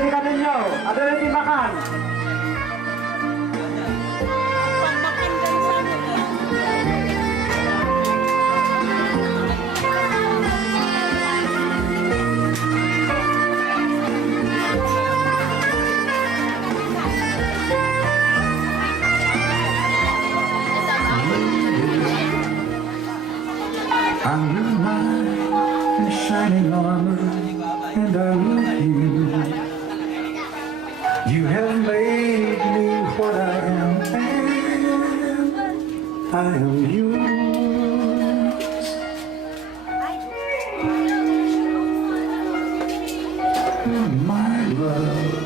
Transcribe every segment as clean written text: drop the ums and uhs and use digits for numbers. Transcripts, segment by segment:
di kaninyo. Adoro di makan. I'm your light and shining armor, and I love you. You have made me what I am, and I am yours. My love,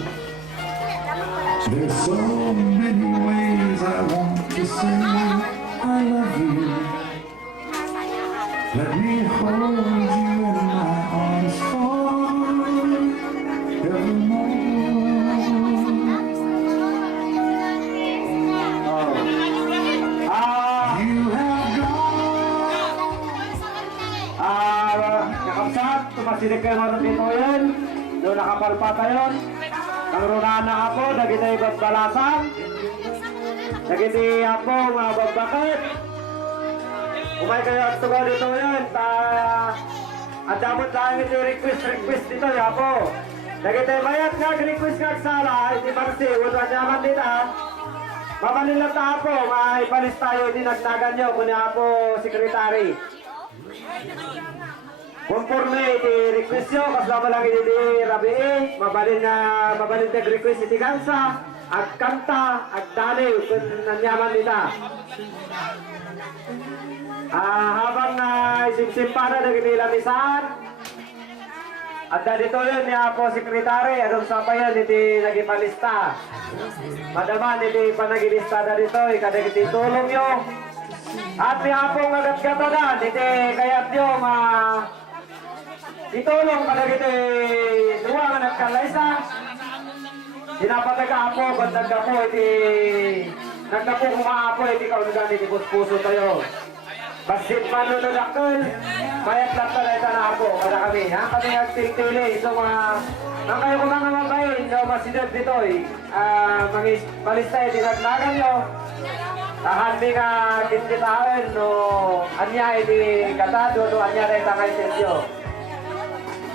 there's so many ways I want to say I love you. Let me hold you in my arms forevermore. You have gone. Nakamsat, tumasinig kayo mga dito yun. Doon nakapalpata yun. Nangurunahan na ako, nagita ibang balasan. Nagiti ako mga bagbakit. Umay kayo at tugaw dito ngayon. At damot lang ito request dito ako. Nagitay mayat nga, request nga sala. Hindi marsi, wala naman din Mamanila ta po, may palis tayo, dinagnagan nyo. Kunya po, sekretary. Conforme iti request nyo, kasama lang iti rabi mabalin request iti kansa, at kanta, at daliw, kung nanyaman nila. Habang isimsimpana na kinilamisan, at dito yun niya po sekretary, anong sampayan, iti nagipalista. Madaman, iti panagilista na dito, ikadag iti tulong nyo. At niya pong agat-gatagan, iti kayat nyo, itulong kadag iti duwangan at kalaysa. Dinapataga po, kung nagdapo, iti nagdapo kumaapo, iti kaunagan, iti puso tayo. Basit man nun nakal, mayat lang talaga na ako, kada kami, ha? Kami nagtili-tili, so nang kayo ko mga mabayin, no, masidad dito, malista, dinagnagan nyo, handi nga kinkitaan, no, anya, iti katado, no, anya na itangay sensyo.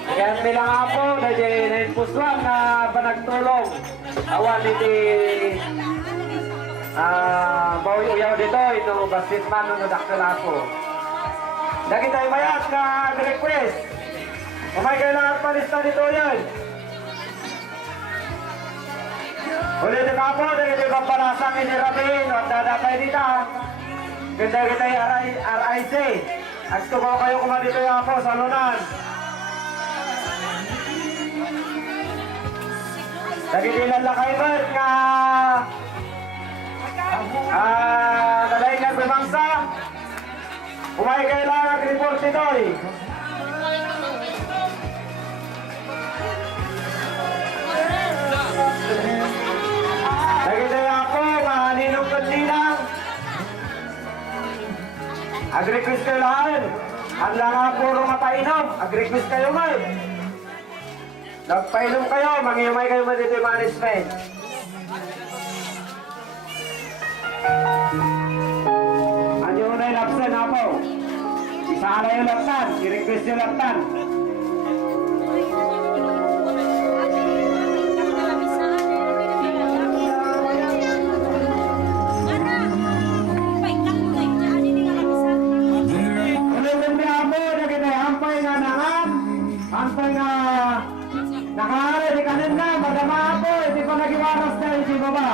Kaya bilang ako, na-impuswan na panagtulong, awan iti, uyaw dito, ito basit man nung nadaktal ako. Lagi tayo mayat na request. Umay kailangan palista dito yan. Ulit na po, dahil ito ibang palasang inirabin, at dadatay dito. Ganda kita yung RIC. At tumaw kayo kumadito yung ako sa lunan. Lagi nilang lakay ba't nga nalay nga bumangsa. Umay kailangan report ito eh. Nagitay ako, mahaninong kandilang. Ag-request kayo lahat. Ang lang puro mapainom. Ag-request kayo may. Nagpainom kayo, mangyumay kayo dito yung management. Ano yung unay lapsan ako? Isaan na yung lapsan, i-request yung lapsan. Hampay nga nakahari di kanin na, madama ako, hindi pa nagiwaras na, hindi ba ba?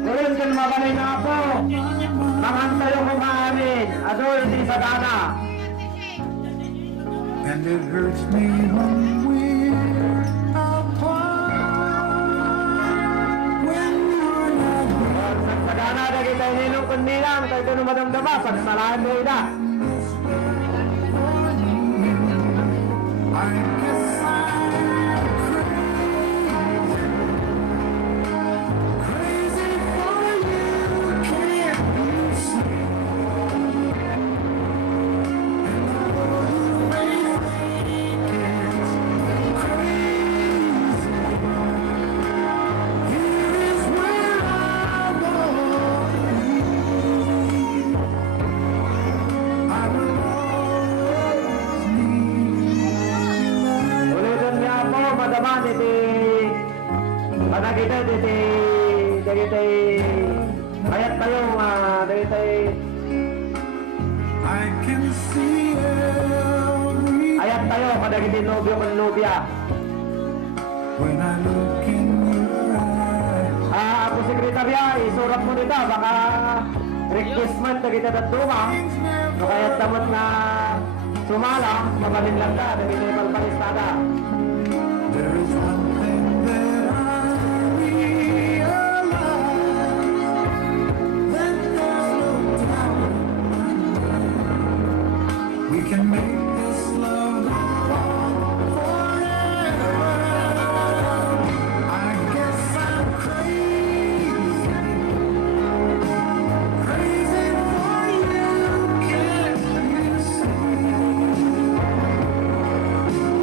Ngayon kan mabalay na ako, makantay ako maamin, ado hindi sa dana. And it hurts me when we're apart, when you're not there. Sa dana, dagi tayo nilong kundilang, tayo ito numadamdama, pagsalahan mo ina. I guess I'm crazy for you, can't you see? And all the way it's man, iti panagita, dagiti ayat tayo, dagiti I can see every ayat tayo, kadagiti nobyo kung nobya. when I look in your eyes. Ako sekretarya, isurat mo nito, baka request man dagiti datuma, no kaya't damot na sumala, mabalin lang ka, dagiti palpalistada. There is one thing that I realize, that there's no doubt in my mind. We can make this love go on forever. I guess I'm crazy, crazy for you. Can't you see?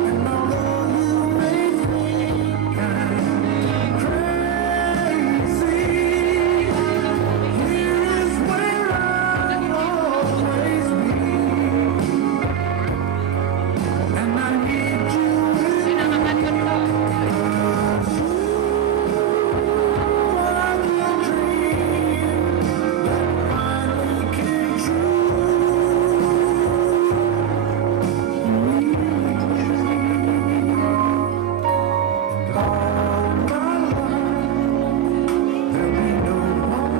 And although you may think I'm crazy, here is where I'll always be. And I need you with me, 'cause you are the dream that finally came true. All my life, there'll be no one.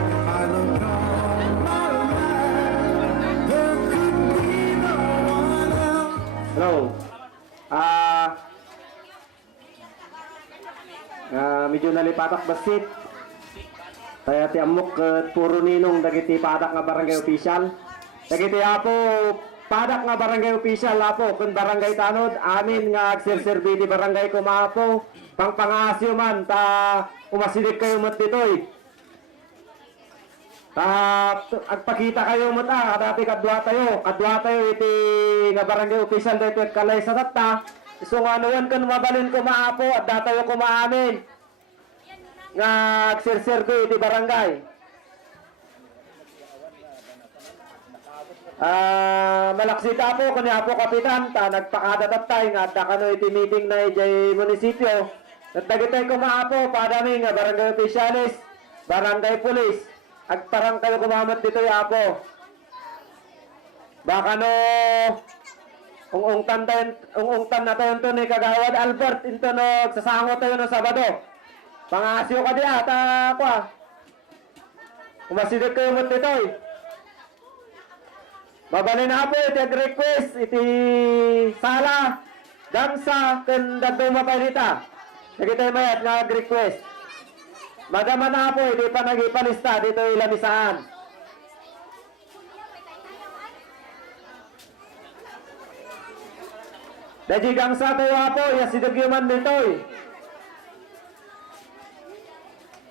If I look all my life, there could be no one else. Hello. Medyo nalipatak basit. Kaya ti amok puro ninong dagiti padak nga barangay official. Dagiti apo padak nga barangay official apo kun barangay tanod amin nga agserserbi di barangay kumapo pangpangasyo man ta umasilip kayo mat ditoy. Agpakita kayo mo ta, dati kadwa tayo iti nga barangay official dito at kalay sa tata. So nga nawan kan mabalin ko maapo at datayo ko maamin nga agserserbi iti barangay. Malaksita po kani apo kapitan ta nagpakadatatay nga adda kano iti meeting na iti munisipyo. Nagdagitay ko maapo padami nga barangay officialis, barangay police. Agparang kayo kumamat dito ya apo. Baka no ungungtan na tayo ito ni Kagawad Albert ito no sasango tayo no Sabado. Pangasyo ka diya ta kwa. Umasidot kayo mo dito. Mabalin na po iti request iti sala dansa ken dadto mapalita. Sige tayo mayat nga request. Madama na po, hindi pa nagipalista dito ilamisaan. Dajigang sa tayo po, yasidagyo man dito.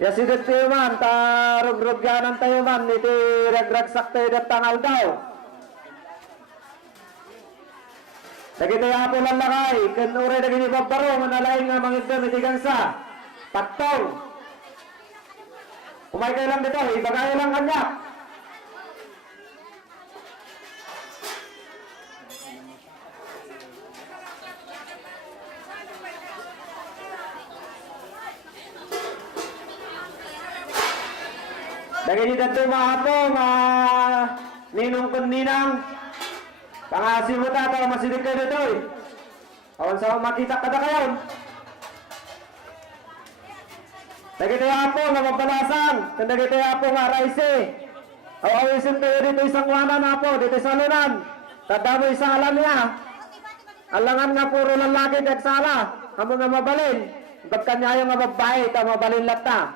Yasidagyo man, tarug-rugyanan tayo man, iti ragragsak tayo datangal daw. Dagito ya po lang lakay, kanure na ginibabaro, manalain nga mangidam, iti gangsa. Paktong. Kumay kayo lang dito, ibagay lang kanya. Dagay ni dito mga po, ninong kun ninang. Pangasi mo tata, masilig kayo dito. Awan sa makita kada kayo. Nagitaya po nga mabalasan, nagitaya po nga raise. Awawisin tayo dito isang wana na po, dito sa lunan. Tadamo isang alam niya. Alangan nga puro lalaki at sala, kamo nga mabalin. Ba't kanya yung nga babae, ka mabalin lata.